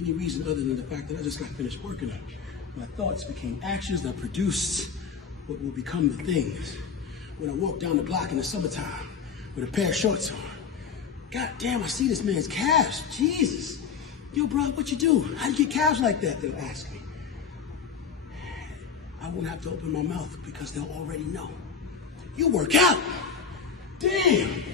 any reason other than the fact that I just got finished working on it. My thoughts became actions that produced what will become the things. When I walk down the block in the summertime with a pair of shorts on, God damn, I see this man's calves. Jesus. Yo, bro, what you do? How do you get calves like that? They'll ask me. I won't have to open my mouth because they'll already know. You work out. Damn.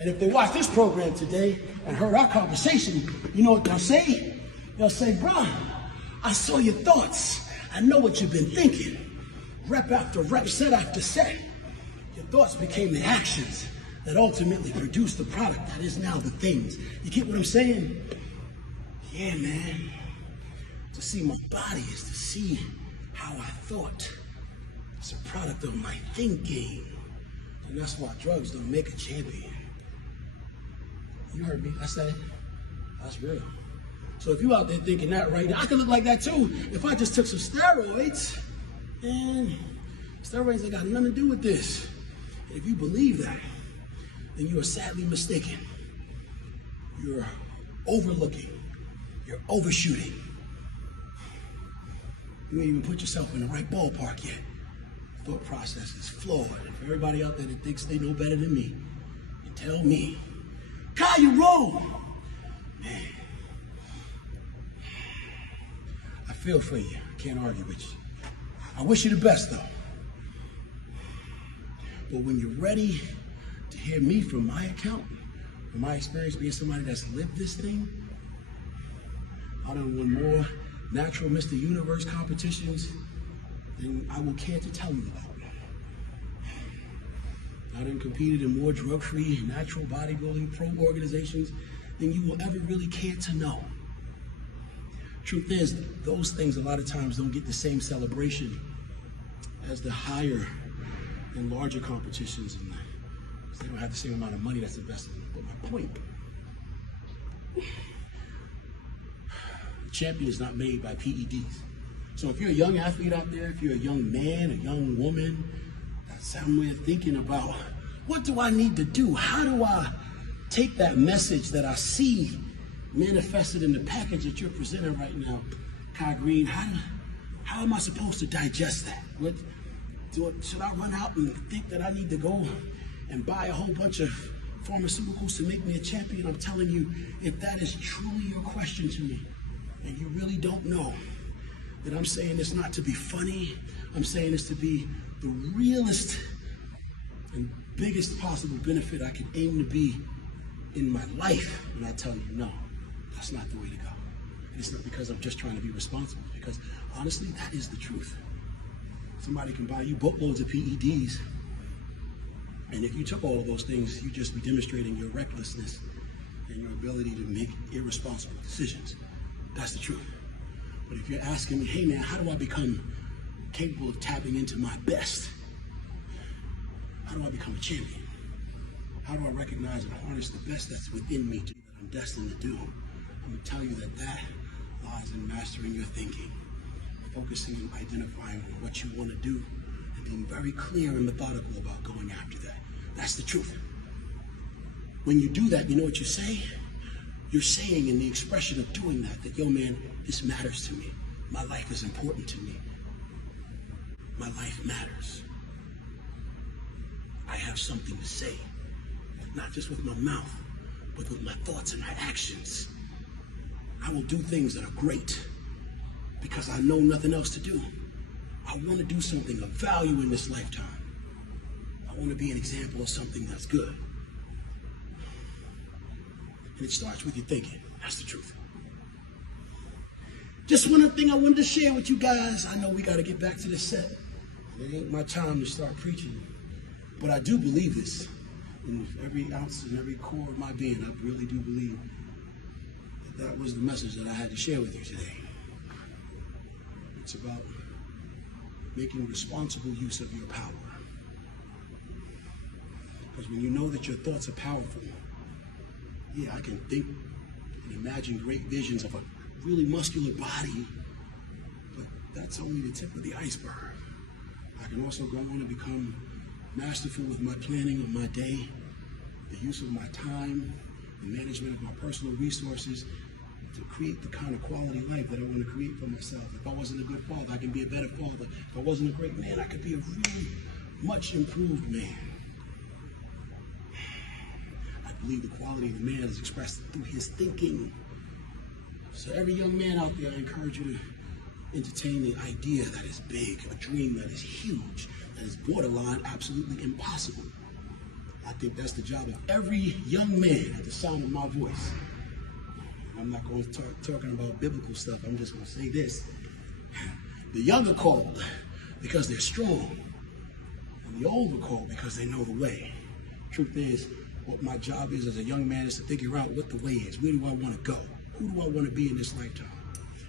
And if they watch this program today and heard our conversation, you know what they'll say? They'll say, bro, I saw your thoughts. I know what you've been thinking. Rep after rep, set after set. Your thoughts became the actions that ultimately produced the product that is now the things. You get what I'm saying? Yeah, man. To see my body is to see how I thought. It's a product of my thinking. And that's why drugs don't make a champion. You heard me, I said it. That's real. So if you out there thinking that right now, I could look like that too if I just took some steroids. And steroids ain't got nothing to do with this. And if you believe that, then you are sadly mistaken. You're overlooking. You're overshooting. You ain't even put yourself in the right ballpark yet. Thought process is flawed. And for everybody out there that thinks they know better than me, you tell me, Kyle, you wrong. Man, I feel for you. I can't argue with you. I wish you the best, though. But when you're ready to hear me from my account, from my experience being somebody that's lived this thing, I done won more natural Mr. Universe competitions than I will care to tell you about. I done competed in more drug-free, natural bodybuilding pro organizations than you will ever really care to know. Truth is, those things a lot of times don't get the same celebration as the higher and larger competitions, and they don't have the same amount of money that's invested in them. But my point, the champion is not made by PEDs. So if you're a young athlete out there, if you're a young man, a young woman, that's somewhere thinking about, what do I need to do? How do I take that message that I see manifested in the package that you're presenting right now, Kai Green? How am I supposed to digest that? Should I run out and think that I need to go and buy a whole bunch of pharmaceuticals to make me a champion? I'm telling you, if that is truly your question to me, and you really don't know, then I'm saying this not to be funny. I'm saying this to be the realest and biggest possible benefit I could aim to be in my life. And I tell you, no, that's not the way to go. And it's not because I'm just trying to be responsible, because honestly, that is the truth. Somebody can buy you boatloads of PEDs, and if you took all of those things, you'd just be demonstrating your recklessness and your ability to make irresponsible decisions. That's the truth. But if you're asking me, hey man, how do I become capable of tapping into my best? How do I become a champion? How do I recognize and harness the best that's within me that I'm destined to do? I'm gonna tell you that lies in mastering your thinking, focusing and identifying on what you want to do, and being very clear and methodical about going after that. That's the truth. When you do that, you know what you say? You're saying in the expression of doing that, yo man, this matters to me. My life is important to me. My life matters. I have something to say, not just with my mouth, but with my thoughts and my actions. I will do things that are great because I know nothing else to do. I want to do something of value in this lifetime. I want to be an example of something that's good. And it starts with your thinking. That's the truth. Just one other thing I wanted to share with you guys. I know we got to get back to the set. It ain't my time to start preaching. But I do believe this. In every ounce and every core of my being, I really do believe that was the message that I had to share with you today. It's about making responsible use of your power. Because when you know that your thoughts are powerful, yeah, I can think and imagine great visions of a really muscular body, but that's only the tip of the iceberg. I can also go on and become masterful with my planning of my day, the use of my time, the management of my personal resources, to create the kind of quality life that I want to create for myself. If I wasn't a good father, I can be a better father. If I wasn't a great man, I could be a really much improved man. I believe the quality of the man is expressed through his thinking. So every young man out there, I encourage you to entertain the idea that is big, a dream that is huge, that is borderline absolutely impossible. I think that's the job of every young man at the sound of my voice. I'm not going to talking about biblical stuff. I'm just going to say this. The young are called because they're strong, and the old are called because they know the way. Truth is, what my job is as a young man is to figure out what the way is. Where do I want to go? Who do I want to be in this lifetime?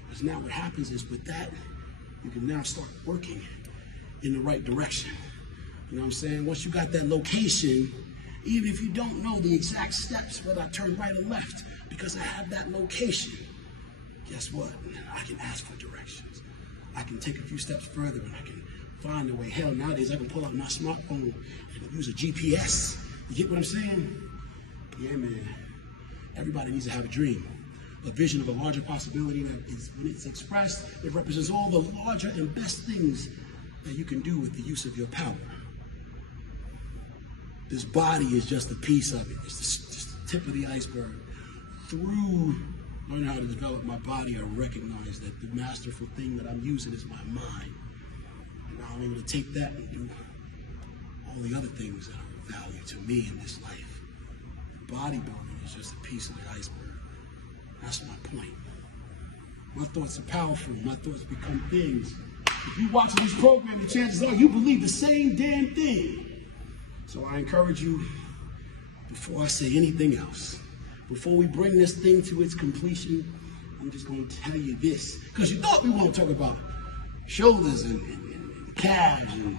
Because now what happens is with that, you can now start working in the right direction. You know what I'm saying? Once you got that location, even if you don't know the exact steps, whether I turn right or left, because I have that location, guess what? I can ask for directions. I can take a few steps further and I can find a way. Hell, nowadays I can pull out my smartphone and use a GPS. You get what I'm saying? Yeah, man. Everybody needs to have a dream, a vision of a larger possibility that is, when it's expressed, it represents all the larger and best things that you can do with the use of your power. This body is just a piece of it. It's just the tip of the iceberg. Through learning how to develop my body, I recognize that the masterful thing that I'm using is my mind. And now I'm able to take that and do all the other things that are of value to me in this life. Bodybuilding is just a piece of the iceberg. That's my point. My thoughts are powerful. My thoughts become things. If you watch this program, the chances are you believe the same damn thing. So I encourage you, before I say anything else, before we bring this thing to its completion, I'm just going to tell you this. Because you thought we want to talk about shoulders and calves and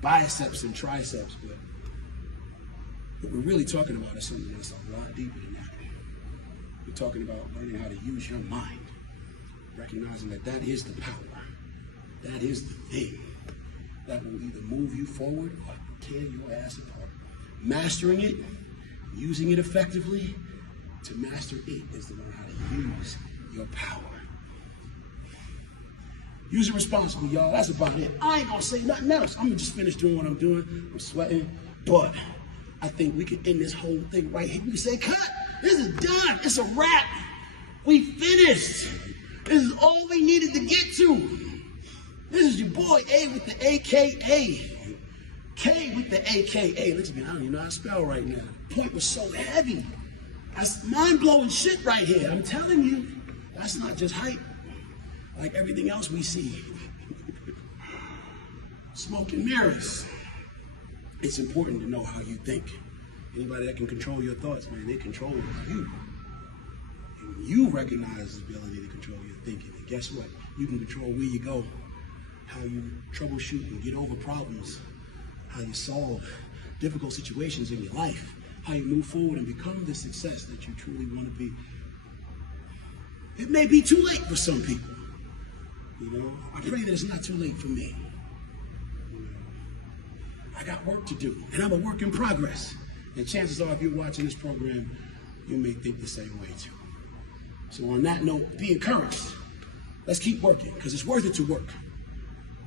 biceps and triceps, but what we're really talking about is something that's a lot deeper than that. We're talking about learning how to use your mind, recognizing that that is the power, that is the thing that will either move you forward or tear your ass apart. Mastering it, using it effectively, to master it is to learn how to use your power. Use it responsibly, y'all. That's about it. I ain't gonna say nothing else. I'm gonna just finish doing what I'm doing. I'm sweating, but I think we can end this whole thing right here. We can say, cut. This is done. It's a wrap. We finished. This is all we needed to get to. This is your boy A with the AKA. K with the AKA. Listen, man, I don't even know how to spell right now. The point was so heavy. That's mind-blowing shit right here. I'm telling you, that's not just hype. Like everything else we see. Smoke and mirrors. It's important to know how you think. Anybody that can control your thoughts, man, they control you. And you recognize the ability to control your thinking. And guess what? You can control where you go, how you troubleshoot and get over problems, how you solve difficult situations in your life, how you move forward and become the success that you truly want to be. It may be too late for some people. You know, I pray that it's not too late for me. You know, I got work to do, and I'm a work in progress. And chances are, if you're watching this program, you may think the same way too. So on that note, be encouraged. Let's keep working, because it's worth it to work.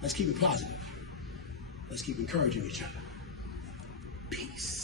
Let's keep it positive. Let's keep encouraging each other. Peace.